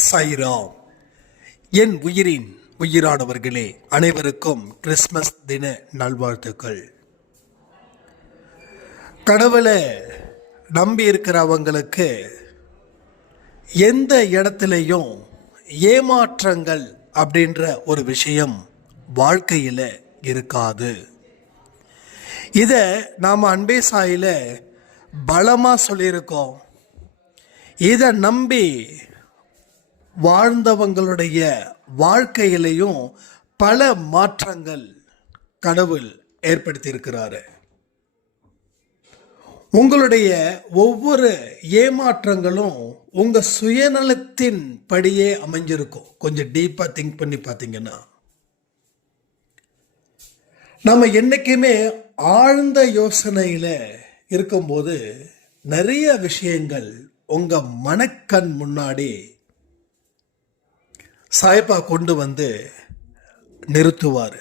சாய்ராம். என் உயிரின் உயிரானவர்களே, அனைவருக்கும் கிறிஸ்மஸ் தின நல்வாழ்த்துக்கள். கடவுளை நம்பி இருக்கிறவங்களுக்கு எந்த இடத்துலையும் ஏமாற்றங்கள் அப்படின்ற ஒரு விஷயம் வாழ்க்கையில் இருக்காது. இதை நாம் அன்பே சாயில பலமாக சொல்லியிருக்கோம். இதை நம்பி வாழ்ந்தவங்களுடைய வாழ்க்கையிலையும் பல மாற்றங்கள் கடவுள் ஏற்படுத்தியிருக்கிறாரு. உங்களுடைய ஒவ்வொரு ஏமாற்றங்களும் உங்க சுயநலத்தின் படியே அமைஞ்சிருக்கும். கொஞ்சம் டீப்பா திங்க் பண்ணி பார்த்தீங்கன்னா, நம்ம என்னைக்குமே ஆழ்ந்த யோசனையில இருக்கும்போது நிறைய விஷயங்கள் உங்க மனக்கண் முன்னாடி சாய்ப்பா கொண்டு வந்து நிறுத்துவார்.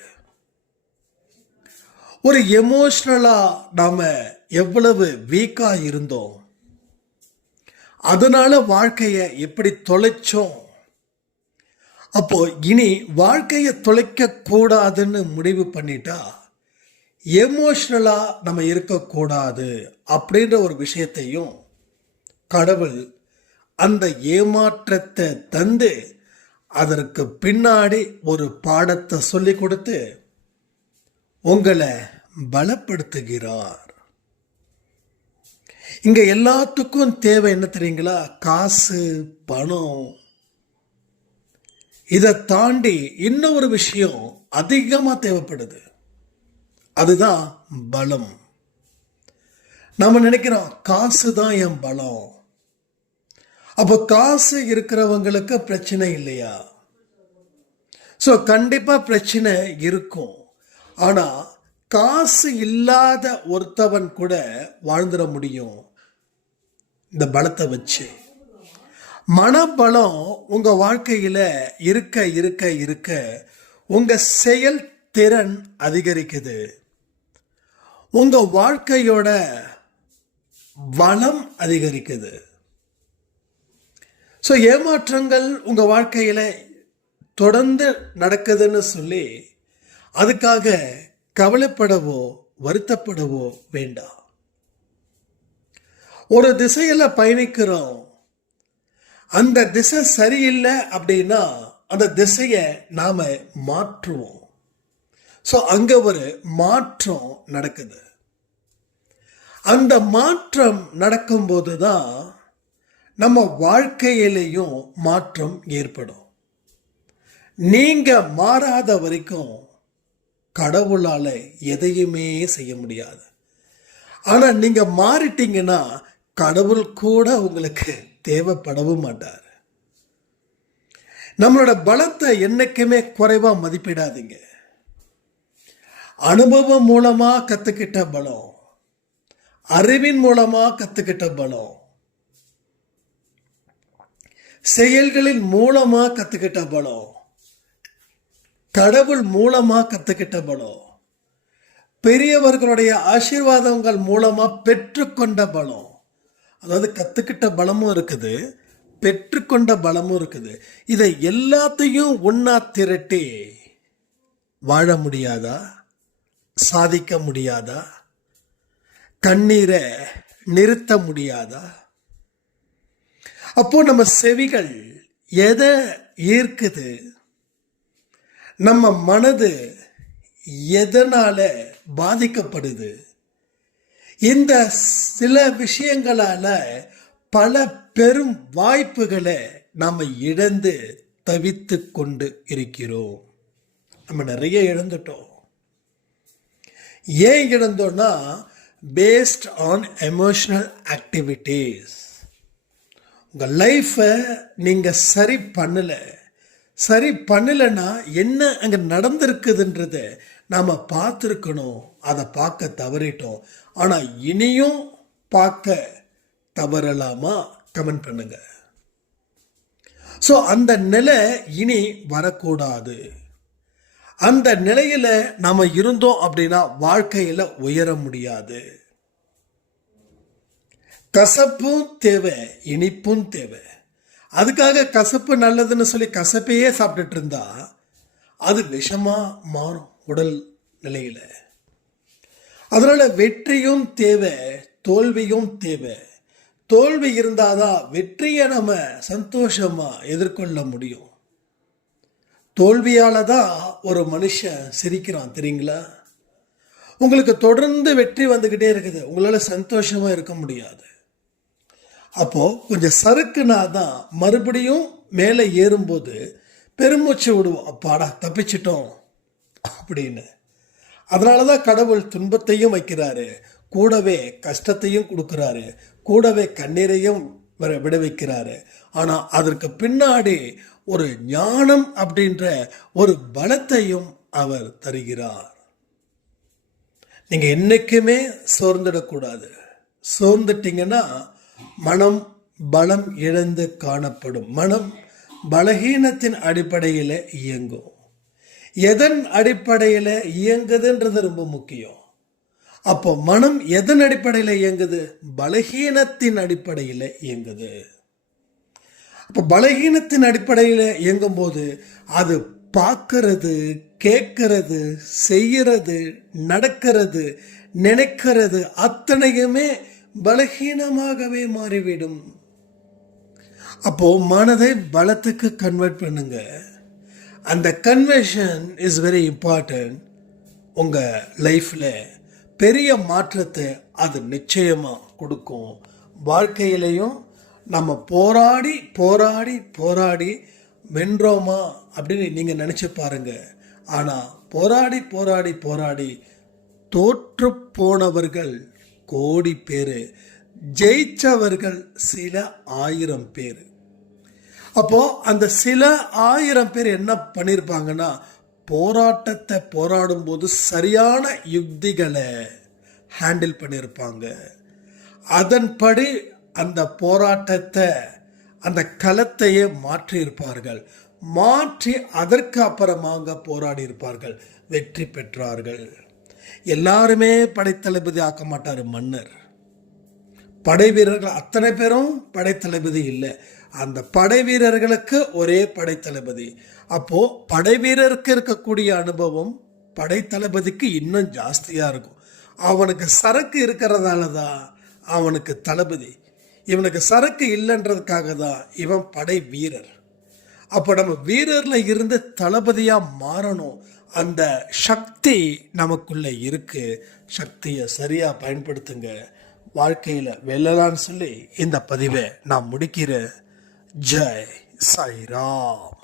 ஒரு எமோஷ்னலா நாம எவ்வளவு வீக்கா இருந்தோம், அதனால வாழ்க்கையை எப்படி தொலைச்சோம், அப்போ இனி வாழ்க்கையை தொலைக்க கூடாதுன்னு முடிவு பண்ணிட்டா எமோஷ்னலா நம்ம இருக்கக்கூடாது அப்படின்ற ஒரு விஷயத்தையும் கடவுள் அந்த ஏமாற்றத்தை தந்து அதற்கு பின்னாடி ஒரு பாடத்தை சொல்லி கொடுத்து உங்களை பலப்படுத்துகிறார். இங்க எல்லாத்துக்கும் தேவை என்ன தெரியுங்களா? காசு, பணம். இதை தாண்டி இன்னொரு விஷயம் அதிகமா தேவைப்படுது. அதுதான் பலம். நம்ம நினைக்கிறோம் காசு தான் என் பலம். அப்போ காசு இருக்கிறவங்களுக்கு பிரச்சனை இல்லையா? ஸோ கண்டிப்பா பிரச்சனை இருக்கும். ஆனா காசு இல்லாத ஒருத்தவன் கூட வாழ்ந்துட முடியும் இந்த பலத்தை வச்சு. மனபலம் உங்க வாழ்க்கையில இருக்க இருக்க இருக்க உங்க செயல் திறன் அதிகரிக்குது. உங்க வாழ்க்கையோட வளம் அதிகரிக்குது. ஸோ ஏமாற்றங்கள் உங்க வாழ்க்கையில தொடர்ந்து நடக்குதுன்னு சொல்லி அதுக்காக கவலைப்படவோ வருத்தப்படவோ வேண்டாம். ஒரு திசையில பயணிக்கிறோம், அந்த திசை சரியில்லை அப்படின்னா அந்த திசையை நாம மாற்றுவோம். ஸோ அங்க ஒரு மாற்றம் நடக்குது. அந்த மாற்றம் நடக்கும்போது தான் நம்ம வாழ்க்கையிலையும் மாற்றம் ஏற்படும். நீங்க மாறாத வரைக்கும் கடவுளால எதையுமே செய்ய முடியாது. ஆனா நீங்க மாறிட்டீங்கன்னா கடவுள் கூட உங்களுக்கு தேவைப்படவும் மாட்டார். நம்மளோட பலத்தை என்னைக்குமே குறைவா மதிப்பிடாதீங்க. அனுபவம் மூலமா கத்துக்கிட்ட பலம், அறிவின் மூலமா கத்துக்கிட்ட பலம், செயல்களின் மூலமா கத்துக்கிட்ட பலம், கடவுள் மூலமா கத்துக்கிட்ட பலம், பெரியவர்களுடைய ஆசீர்வாதங்கள் மூலமா பெற்றுக்கொண்ட பலம். அதாவது கத்துக்கிட்ட பலமும் இருக்குது, பெற்றுக்கொண்ட பலமும் இருக்குது. இதை எல்லாத்தையும் ஒன்னா திரட்டி வாழ முடியாதா? சாதிக்க முடியாதா? கண்ணீரை நிறுத்த முடியாதா? அப்போ நம்ம செவிகள் எதை ஈர்க்குது, நம்ம மனது எதனால பாதிக்கப்படுது? இந்த சில விஷயங்களால பல பெரும் வாய்ப்புகளை நாம இழந்து தவித்து கொண்டு இருக்கிறோம். நம்ம நிறைய இழந்துட்டோம். ஏன் இழந்தோம்னா, பேஸ்ட் ஆன் எமோஷனல் ஆக்டிவிட்டீஸ். உங்கள் லைஃப்பை நீங்கள் சரி பண்ணலைன்னா என்ன அங்கே நடந்திருக்குதுன்றத நாம் பார்த்துருக்கணும். அதை பார்க்க தவறிட்டோம். ஆனால் இனியும் பார்க்க தவறலாமா? கமெண்ட் பண்ணுங்க. ஸோ அந்த நிலை இனி வரக்கூடாது. அந்த நிலையில நாம் இருந்தோம் அப்படின்னா வாழ்க்கையில் உயர முடியாது. கசப்பும் தேவை, இனிப்பும் தேவை. அதுக்காக கசப்பு நல்லதுன்னு சொல்லி கசப்பையே சாப்பிட்டுட்டு இருந்தா அது விஷமா மாறும் உடல் நிலையில. அதனால வெற்றியும் தேவை, தோல்வியும் தேவை. தோல்வி இருந்தாதான் வெற்றியை நம்ம சந்தோஷமா எதிர்கொள்ள முடியும். தோல்வியால தான் ஒரு மனுஷன் சிரிக்கிறான் தெரியுங்களா? உங்களுக்கு தொடர்ந்து வெற்றி வந்துக்கிட்டே இருக்குது, உங்களால் சந்தோஷமா இருக்க முடியாது. அப்போ கொஞ்சம் சறுக்குனா தான் மறுபடியும் மேலே ஏறும்போது பெருமூச்சு விடுவோம், அப்பாடா தப்பிச்சிட்டோம் அப்படின்னு. அதனால தான் கடவுள் துன்பத்தையும் வைக்கிறாரு, கூடவே கஷ்டத்தையும் கொடுக்குறாரு, கூடவே கண்ணீரையும் விட வைக்கிறாரு. ஆனால் அதற்கு பின்னாடி ஒரு ஞானம் அப்படின்ற ஒரு பலத்தையும் அவர் தருகிறார். நீங்கள் என்றைக்குமே சோர்ந்துடக்கூடாது. சோர்ந்துட்டீங்கன்னா மனம் பலம் இழந்து காணப்படும். மனம் பலகீனத்தின் அடிப்படையில் இயங்கும். எதன் அடிப்படையில் இயங்குதுன்றது ரொம்ப முக்கியம். அப்போ மனம் எதன் அடிப்படையில் இயங்குது? பலகீனத்தின் அடிப்படையில் இயங்குது. அப்போ பலகீனத்தின் அடிப்படையில் இயங்கும் போது அது பார்க்கறது, கேட்கறது, செய்யறது, நடக்கிறது, நினைக்கிறது அத்தனையுமே பலகீனமாகவே மாறிவிடும். அப்போ மனதை பலத்துக்கு கன்வெர்ட் பண்ணுங்க. அந்த கன்வர்ஷன் இஸ் வெரி இம்பார்ட்டன்ட். உங்கள் லைஃப்பில் பெரிய மாற்றத்தை அது நிச்சயமாக கொடுக்கும். வாழ்க்கையிலையும் நம்ம போராடி போராடி போராடி வென்றோமா அப்படின்னு நீங்கள் நினச்சி பாருங்க. ஆனால் போராடி போராடி போராடி தோற்று போனவர்கள் கோடி பேர், ஜெயிச்சவர்கள் சில 1000 பேர். அப்போது அந்த சில 1000 பேர் என்ன பண்ணியிருப்பாங்கன்னா, போராட்டத்தை போராடும்போது சரியான யுக்திகளை ஹேண்டில் பண்ணியிருப்பாங்க. அதன்படி அந்த போராட்டத்தை, அந்த களத்தையே மாற்றியிருப்பார்கள். மாற்றி அதற்கு அப்புறமாக போராடி இருப்பார்கள், வெற்றி பெற்றார்கள். எல்லாருமே படைத்தளபதி ஆக்க மாட்டார் மன்னர். படை வீரர்கள் அத்தனை பேரும் படைத்தளபதி இல்லை. அந்த படை வீரர்களுக்கு ஒரே படைத்தளபதி. அப்போது படை வீரருக்கு இருக்கக்கூடிய அனுபவம் படைத்தளபதிக்கு இன்னும் ஜாஸ்தியாக இருக்கும். அவனுக்கு சரக்கு இருக்கிறதால தான் அவனுக்கு தளபதி. இவனுக்கு சரக்கு இல்லைன்றதுக்காக தான் இவன் படை வீரர். அப்போ நம்ம வீரரில் இருந்து தளபதியாக மாறணும். அந்த சக்தி நமக்குள்ளே இருக்குது. சக்தியை சரியாக பயன்படுத்துங்க, வாழ்க்கையில் வெல்லலான்னு சொல்லி இந்த பதிவை நான் முடிக்கிறேன். ஜெய் சாய்ராம்.